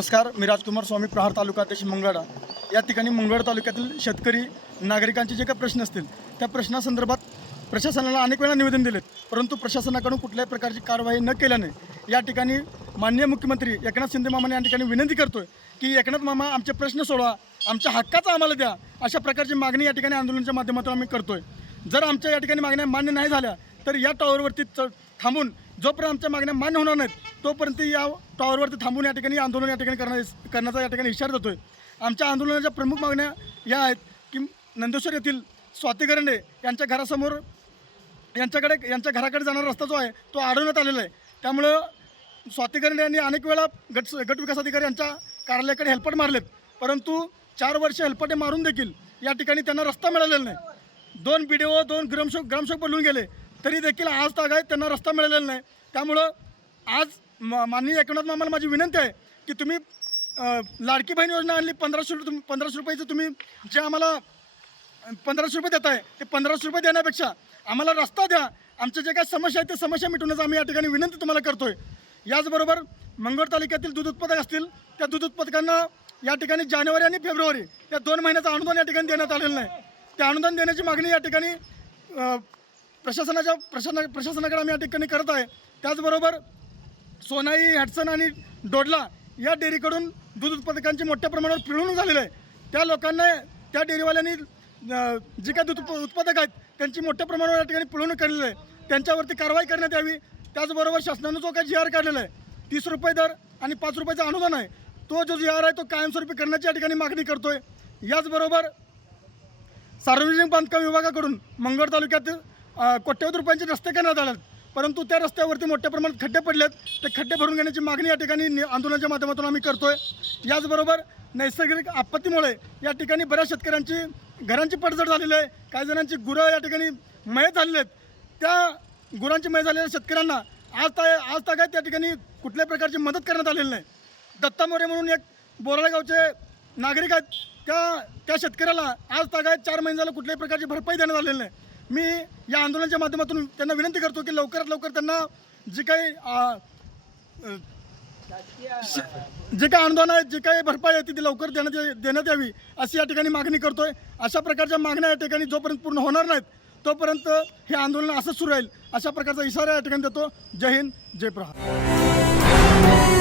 नमस्कार, मी राजकुमार स्वामी, प्रहार तालुका अध्यक्ष मंगळवेढा. या ठिकाणी मंगळवेढा तालुक्यातील शेतकरी नागरिकांचे जे काही प्रश्न असतील त्या प्रश्नासंदर्भात प्रशासनाला अनेक वेळा निवेदन दिलेत, परंतु प्रशासनाकडून कुठल्याही प्रकारची कारवाई न केल्याने या ठिकाणी माननीय मुख्यमंत्री एकनाथ शिंदे मामाने या ठिकाणी विनंती करतोय की एकनाथ मामा आमचे प्रश्न सोडवा, आमच्या हक्काचा आम्हाला द्या, अशा प्रकारची मागणी या ठिकाणी आंदोलनाच्या माध्यमातून आम्ही करतोय. जर आमच्या या ठिकाणी मागण्या मान्य नाही झाल्या तर या टॉवरवरती थांबून जोपर्यंत आमच्या मागण्या मान्य होणार नाहीत तोपर्यंत या टॉवरवरती थांबून या ठिकाणी आंदोलन या ठिकाणी करण्याचा या ठिकाणी इशारा देतोय. आमच्या आंदोलनाच्या प्रमुख मागण्या या आहेत की नंदेश्वर येथील स्वाती गरंडे यांच्या घरासमोर यांच्या घराकडे जाणारा रस्ता जो आहे तो अडवण्यात आलेला आहे. त्यामुळं स्वाती गरंडे यांनी अनेक वेळा गट विकास अधिकारी यांच्या कार्यालयाकडे हेल्पट मारलेत, परंतु 4 वर्ष हेल्पटे मारून देखील या ठिकाणी त्यांना रस्ता मिळालेला नाही. 2 BDO 2 ग्रामसेवक बदलून गेले तरी देखील आज तागायत त्यांना रस्ता मिळालेला नाही. त्यामुळं आज माननीय एकनाथ मामाला माझी विनंती आहे की तुम्ही लाडकी बहीण योजना आणली, 1500 रुपयाचं तुम्ही जे आम्हाला 1500 रुपये देत आहे ते 1500 रुपये देण्यापेक्षा आम्हाला रस्ता द्या. आमच्या जे काही समस्या आहेत त्या समस्या मिटवण्याचा आम्ही या ठिकाणी विनंती तुम्हाला करतोय. याचबरोबर मंगळवेढा तालुक्यातील दूध उत्पादक असतील त्या दूध उत्पादकांना या ठिकाणी जानेवारी आणि फेब्रुवारी या 2 महिन्याचं अनुदान या ठिकाणी देण्यात आलेलं नाही. ते अनुदान देण्याची मागणी या ठिकाणी प्रशासनाकडे आम्ही या ठिकाणी करत आहे. त्याचबरोबर सोनाई, हॅटसन आणि डोडला या डेअरीकडून दूध उत्पादकांची मोठ्या प्रमाणावर पिळवणूक झालेली आहे. त्या लोकांना त्या डेअरीवाल्यांनी जे काही दूध उत्पादक आहेत त्यांची मोठ्या प्रमाणावर या ठिकाणी पिळवणूक केलेली आहे. त्यांच्यावरती कारवाई करण्यात यावी. त्याचबरोबर शासनानं जो काही GR काढलेला आहे 30 रुपये दर आणि 5 रुपयाचं अनुदान आहे तो जो GR आहे तो कायमस्वरूपी करण्याची या ठिकाणी मागणी करतोय. याचबरोबर सार्वजनिक बांधकाम विभागाकडून मंगळवेढा तालुक्यात कोट्यवधी रुपयांचे रस्ते करण्यात आले, परंतु त्या रस्त्यावरती मोठ्या प्रमाणात खड्डे पडलेत. ते खड्डे भरून घेण्याची मागणी या ठिकाणी आंदोलनाच्या माध्यमातून आम्ही करतोय. याचबरोबर नैसर्गिक आपत्तीमुळे या ठिकाणी बऱ्याच शेतकऱ्यांची घरांची पडझड झालेली आहे. काही जणांची गुरं या ठिकाणी मयत झालेली आहेत. त्या गुरांची मयत झालेल्या शेतकऱ्यांना आज तागायत या ठिकाणी कुठल्याही प्रकारची मदत करण्यात आलेली नाही. दत्ता मोरे म्हणून एक बोराळा गावचे नागरिक आहेत, त्या शेतकऱ्याला आज तागायत 4 महिने झालं कुठल्याही प्रकारची भरपाई देण्यात आलेली नाही. मी या आंदोलनाच्या माध्यमातून त्यांना विनंती करतो की लवकरात लवकर त्यांना जे काही अनुदान आहे, जे काही भरपाई आहे ती लवकर देण्यात यावी अशी या ठिकाणी मागणी करतोय. अशा प्रकारच्या मागण्या या ठिकाणी जोपर्यंत पूर्ण होणार नाहीत तोपर्यंत हे आंदोलन असंच सुरू राहील अशा प्रकारचा इशारा या ठिकाणी देतो. जय हिंद, जय प्रहार.